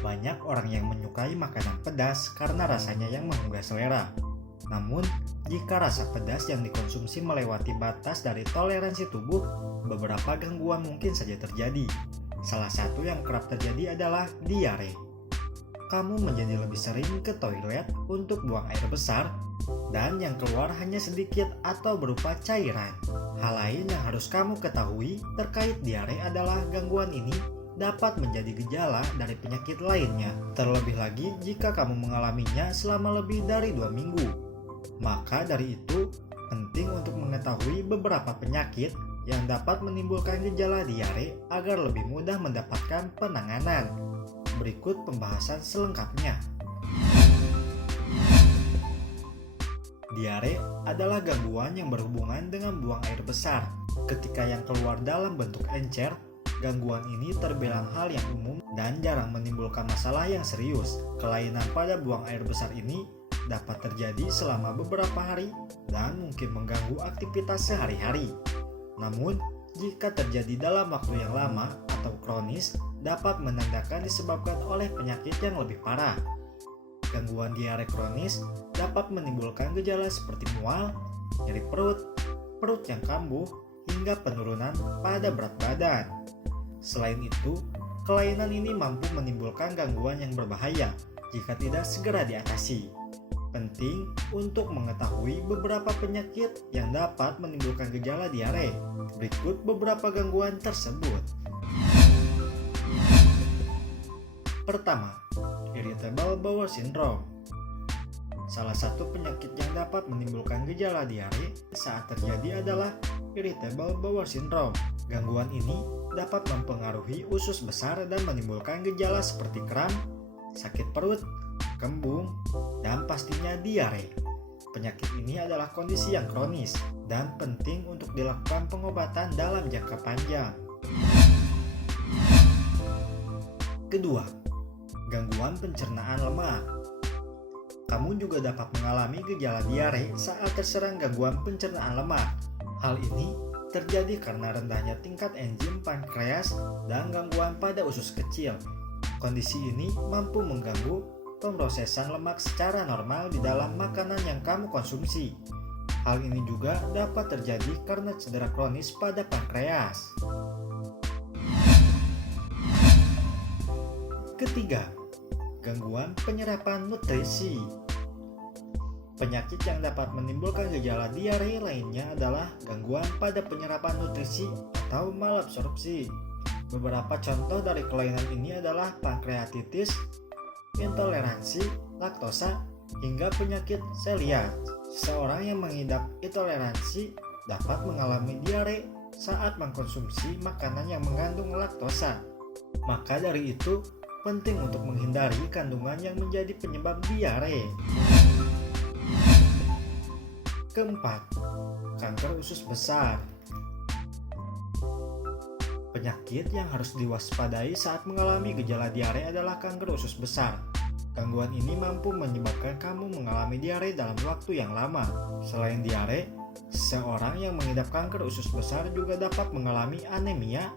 Banyak orang yang menyukai makanan pedas karena rasanya yang menggugah selera. Namun, jika rasa pedas yang dikonsumsi melewati batas dari toleransi tubuh, beberapa gangguan mungkin saja terjadi. Salah satu yang kerap terjadi adalah diare. Kamu menjadi lebih sering ke toilet untuk buang air besar, dan yang keluar hanya sedikit atau berupa cairan. Hal lain yang harus kamu ketahui terkait diare adalah gangguan ini dapat menjadi gejala dari penyakit lainnya. Terlebih lagi jika kamu mengalaminya selama lebih dari 2 minggu. Maka dari itu, penting untuk mengetahui beberapa penyakit yang dapat menimbulkan gejala diare agar lebih mudah mendapatkan penanganan. Berikut pembahasan selengkapnya. Diare adalah gangguan yang berhubungan dengan buang air besar. Ketika yang keluar dalam bentuk encer, gangguan ini terbilang hal yang umum dan jarang menimbulkan masalah yang serius. Kelainan pada buang air besar ini dapat terjadi selama beberapa hari dan mungkin mengganggu aktivitas sehari-hari. Namun, jika terjadi dalam waktu yang lama atau kronis, dapat menandakan disebabkan oleh penyakit yang lebih parah. Gangguan diare kronis dapat menimbulkan gejala seperti mual, nyeri perut, perut yang kambuh, hingga penurunan pada berat badan. Selain itu, kelainan ini mampu menimbulkan gangguan yang berbahaya jika tidak segera diatasi. Penting untuk mengetahui beberapa penyakit yang dapat menimbulkan gejala diare. Berikut beberapa gangguan tersebut. Pertama, irritable bowel syndrome. Salah satu penyakit yang dapat menimbulkan gejala diare saat terjadi adalah irritable bowel syndrome. Gangguan ini dapat mempengaruhi usus besar dan menimbulkan gejala seperti kram, sakit perut, kembung, dan pastinya diare. Penyakit ini adalah kondisi yang kronis dan penting untuk dilakukan pengobatan dalam jangka panjang. Kedua, gangguan pencernaan lemak. Kamu juga dapat mengalami gejala diare saat terserang gangguan pencernaan lemak. Hal ini terjadi karena rendahnya tingkat enzim pankreas dan gangguan pada usus kecil. Kondisi ini mampu mengganggu pemrosesan lemak secara normal di dalam makanan yang kamu konsumsi. Hal ini juga dapat terjadi karena cedera kronis pada pankreas. Ketiga, gangguan penyerapan nutrisi. Penyakit yang dapat menimbulkan gejala diare lainnya adalah gangguan pada penyerapan nutrisi atau malabsorpsi. Beberapa contoh dari kelainan ini adalah pankreatitis, intoleransi laktosa, hingga penyakit celiak. Seorang yang mengidap intoleransi dapat mengalami diare saat mengkonsumsi makanan yang mengandung laktosa. Maka dari itu, penting untuk menghindari kandungan yang menjadi penyebab diare. Keempat, kanker usus besar. Penyakit yang harus diwaspadai saat mengalami gejala diare adalah kanker usus besar. Gangguan ini mampu menyebabkan kamu mengalami diare dalam waktu yang lama. Selain diare, seorang yang mengidap kanker usus besar juga dapat mengalami anemia,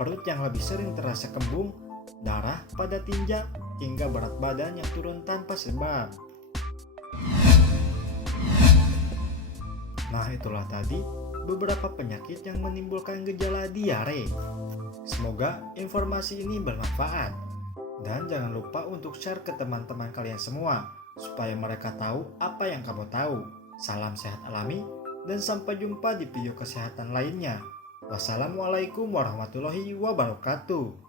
perut yang lebih sering terasa kembung, darah pada tinja, hingga berat badan yang turun tanpa sebab. Nah, itulah tadi beberapa penyakit yang menimbulkan gejala diare. Semoga informasi ini bermanfaat. Dan jangan lupa untuk share ke teman-teman kalian semua, supaya mereka tahu apa yang kamu tahu. Salam sehat alami, dan sampai jumpa di video kesehatan lainnya. Wassalamualaikum warahmatullahi wabarakatuh.